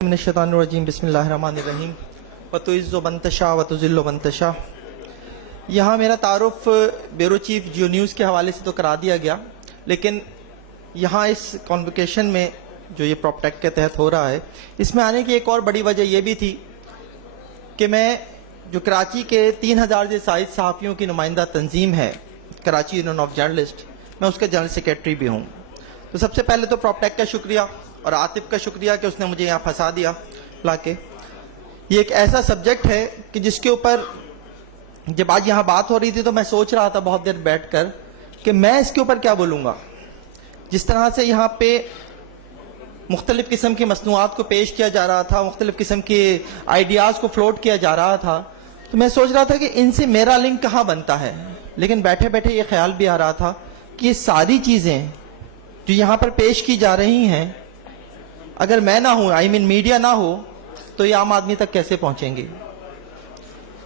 मिनश्शैतानिर्रजीम बिस्मिल्लाहिर्रहमानिर्रहीम वतुइज़्ज़ु मन तशा वतुज़िल्लु मन तशा। यहाँ मेरा तारुफ ब्यूरो चीफ जियो न्यूज़ के हवाले से तो करा दिया गया, लेकिन यहाँ इस कॉन्वोकेशन में जो ये प्रॉपटेक के तहत हो रहा है, इसमें आने की एक और बड़ी वजह ये भी थी कि मैं जो कराची के 3000 से ज़ायद सहाफ़ियों की नुमाइंदा तंजीम है कराची यूनियन ऑफ जर्नलिस्ट, मैं उसका जनरल सेक्रेटरी भी हूँ। तो सबसे पहले तो प्रॉपटेक का शुक्रिया और आतिफ का शुक्रिया कि उसने मुझे यहाँ फंसा दिया लाके। ये एक ऐसा सब्जेक्ट है कि जिसके ऊपर जब आज यहाँ बात हो रही थी तो मैं सोच रहा था बहुत देर बैठकर कि मैं इसके ऊपर क्या बोलूँगा। जिस तरह से यहाँ पे मुख्तलिफ किस्म की मसनूआत को पेश किया जा रहा था, मुख्तलिफ किस्म के आइडियाज़ को फ्लोट किया जा रहा था, तो मैं सोच रहा था कि इनसे मेरा लिंक कहाँ बनता है। लेकिन बैठे बैठे ये ख्याल भी आ रहा था कि ये सारी चीज़ें जो यहाँ पर पेश की जा रही हैं, अगर मैं ना हूं, आई मीन मीडिया ना हो, तो ये आम आदमी तक कैसे पहुंचेंगे।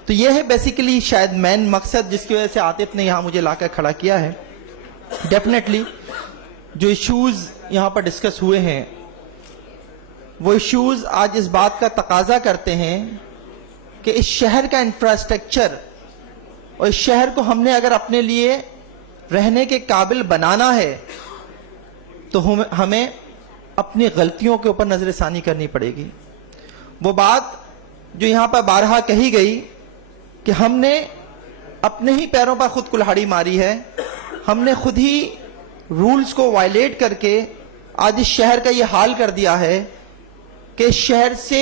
तो ये है बेसिकली शायद मेन मकसद जिसकी वजह से आतिफ ने यहां मुझे लाकर खड़ा किया है। डेफिनेटली जो इश्यूज यहां पर डिस्कस हुए हैं वो इश्यूज आज इस बात का तकाजा करते हैं कि इस शहर का इंफ्रास्ट्रक्चर और इस शहर को हमने अगर अपने लिए रहने के काबिल बनाना है तो हमें अपनी गलतियों के ऊपर नजरसानी करनी पड़ेगी। वो बात जो यहां पर बारहा कही गई कि हमने अपने ही पैरों पर खुद कुल्हाड़ी मारी है, हमने खुद ही रूल्स को वायलेट करके आज इस शहर का ये हाल कर दिया है कि इस शहर से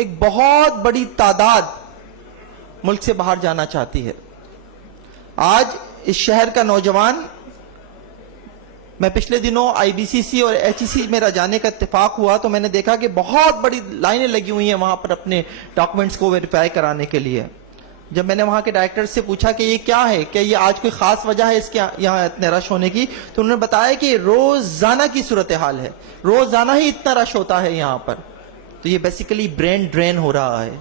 एक बहुत बड़ी तादाद मुल्क से बाहर जाना चाहती है। आज इस शहर का नौजवान, मैं पिछले दिनों आईबीसीसी और एचईसी मेरा जाने का इत्तेफाक हुआ तो मैंने देखा कि बहुत बड़ी लाइनें लगी हुई हैं वहां पर अपने डॉक्यूमेंट्स को वेरीफाई कराने के लिए। जब मैंने वहां के डायरेक्टर से पूछा कि ये क्या है, क्या ये आज कोई खास वजह है इसके यहाँ इतने रश होने की, तो उन्होंने बताया कि रोजाना की सूरत हाल है, रोजाना ही इतना रश होता है यहाँ पर। तो ये बेसिकली ब्रेन ड्रेन हो रहा है।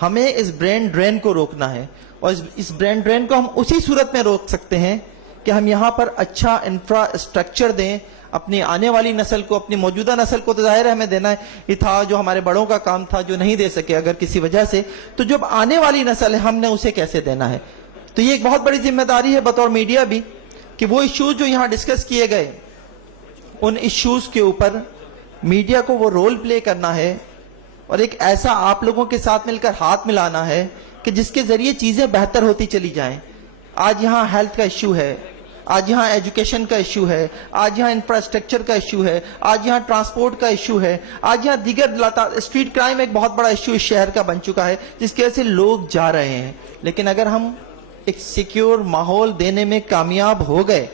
हमें इस ब्रेन ड्रेन को रोकना है और इस ब्रेन ड्रेन को हम उसी सूरत में रोक सकते हैं कि हम यहाँ पर अच्छा इंफ्रास्ट्रक्चर दें अपनी आने वाली नस्ल को। अपनी मौजूदा नस्ल को तो जाहिर है हमें देना है, ये था जो हमारे बड़ों का काम था जो नहीं दे सके अगर किसी वजह से, तो जब आने वाली नस्ल है हमने उसे कैसे देना है। तो ये एक बहुत बड़ी जिम्मेदारी है बतौर मीडिया भी कि वो इश्यूज जो यहाँ डिस्कस किए गए उन इश्यूज के ऊपर मीडिया को वो रोल प्ले करना है और एक ऐसा आप लोगों के साथ मिलकर हाथ मिलाना है कि जिसके जरिए चीजें बेहतर होती चली जाएं। आज यहाँ हेल्थ का इश्यू है, आज यहाँ एजुकेशन का इश्यू है, आज यहाँ इंफ्रास्ट्रक्चर का इश्यू है, आज यहाँ ट्रांसपोर्ट का इश्यू है, आज यहाँ दीगर स्ट्रीट क्राइम एक बहुत बड़ा इश्यू इस शहर का बन चुका है जिसकी वजह से लोग जा रहे हैं। लेकिन अगर हम एक सिक्योर माहौल देने में कामयाब हो गए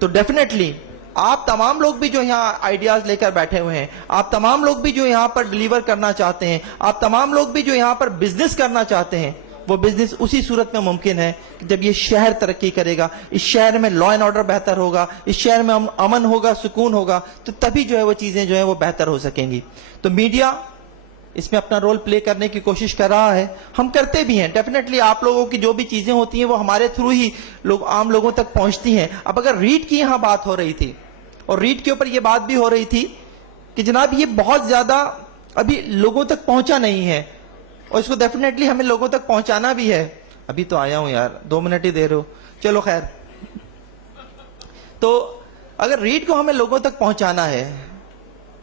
तो डेफिनेटली आप तमाम लोग भी जो यहाँ आइडियाज लेकर बैठे हुए हैं, आप तमाम लोग भी जो यहाँ पर डिलीवर करना चाहते हैं, आप तमाम लोग भी जो यहाँ पर बिजनेस करना चाहते हैं, वो बिजनेस उसी सूरत में मुमकिन है कि जब ये शहर तरक्की करेगा, इस शहर में लॉ एंड ऑर्डर बेहतर होगा, इस शहर में अमन होगा, सुकून होगा, तो तभी जो है वो चीजें जो है वो बेहतर हो सकेंगी। तो मीडिया इसमें अपना रोल प्ले करने की कोशिश कर रहा है, हम करते भी हैं। डेफिनेटली आप लोगों की जो भी चीजें होती हैं वो हमारे थ्रू ही आम लोगों तक पहुंचती हैं। अब अगर रीड की यहाँ बात हो रही थी और रीड के ऊपर ये बात भी हो रही थी कि जनाब ये बहुत ज्यादा अभी लोगों तक पहुंचा नहीं है और इसको डेफिनेटली हमें लोगों तक पहुंचाना भी है। अभी तो आया हूं यार, 2 मिनट ही दे रहे हो, चलो खैर। तो अगर रीड को हमें लोगों तक पहुंचाना है,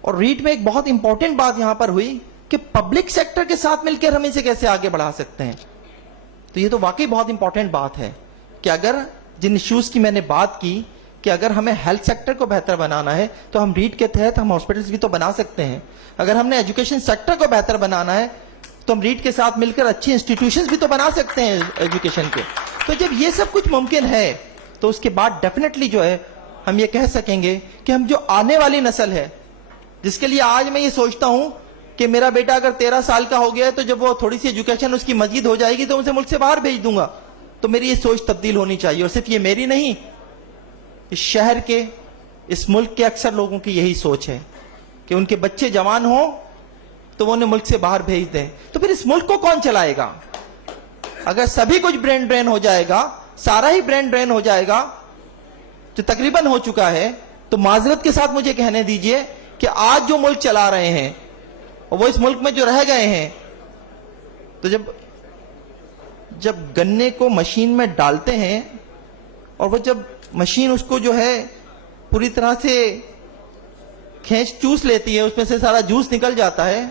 और रीड में एक बहुत इंपॉर्टेंट बात यहां पर हुई कि पब्लिक सेक्टर के साथ मिलकर हम इसे कैसे आगे बढ़ा सकते हैं। तो ये तो वाकई बहुत इंपॉर्टेंट बात है कि अगर जिन इश्यूज की मैंने बात की कि अगर हमें हेल्थ सेक्टर को बेहतर बनाना है तो हम रीड के तहत हम हॉस्पिटल्स भी तो बना सकते हैं। अगर हमने एजुकेशन सेक्टर को बेहतर बनाना है तो हम रीड के साथ मिलकर अच्छे इंस्टीट्यूशंस भी तो बना सकते हैं एजुकेशन के। तो जब ये सब कुछ मुमकिन है तो उसके बाद डेफिनेटली जो है हम ये कह सकेंगे कि हम जो आने वाली नस्ल है, जिसके लिए आज मैं ये सोचता हूं कि मेरा बेटा अगर 13 साल का हो गया है तो जब वो थोड़ी सी एजुकेशन उसकी मजीद हो जाएगी तो उसे मुल्क से बाहर भेज दूंगा। तो मेरी ये सोच तब्दील होनी चाहिए, और सिर्फ ये मेरी नहीं, इस शहर के, इस मुल्क के अक्सर लोगों की यही सोच है कि उनके बच्चे जवान हो तो वो उन्हें मुल्क से बाहर भेज दें। तो फिर इस मुल्क को कौन चलाएगा? अगर सभी कुछ ब्रेन ड्रेन हो जाएगा, सारा ही ब्रेन ड्रेन हो जाएगा जो तकरीबन हो चुका है, तो माजरत के साथ मुझे कहने दीजिए कि आज जो मुल्क चला रहे हैं اور وہ اس ملک میں جو رہ گئے ہیں، تو جب گنے کو مشین میں ڈالتے ہیں اور وہ جب مشین اس کو جو ہے پوری طرح سے کھینچ چوس لیتی ہے، اس میں سے سارا جوس نکل جاتا ہے،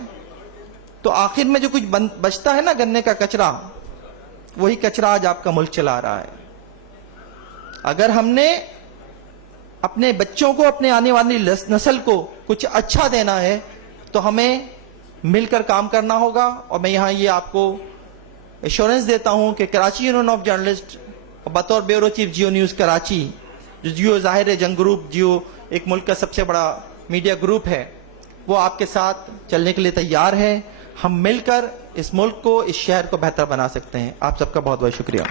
تو آخر میں جو کچھ بچتا ہے نا گنے کا کچرا، وہی کچرا آج آپ کا ملک چلا رہا ہے۔ اگر ہم نے اپنے بچوں کو، اپنے آنے والی نسل کو کچھ اچھا دینا ہے تو ہمیں مل کر کام کرنا ہوگا۔ اور میں یہاں یہ آپ کو ایشورنس دیتا ہوں کہ کراچی یونین آف جرنلسٹ بطور بیورو چیف جیو نیوز کراچی، جو جیو ظاہر ہے جنگ گروپ، جیو ایک ملک کا سب سے بڑا میڈیا گروپ ہے، وہ آپ کے ساتھ چلنے کے لیے تیار ہے۔ ہم مل کر اس ملک کو، اس شہر کو بہتر بنا سکتے ہیں۔ آپ سب کا بہت بہت شکریہ۔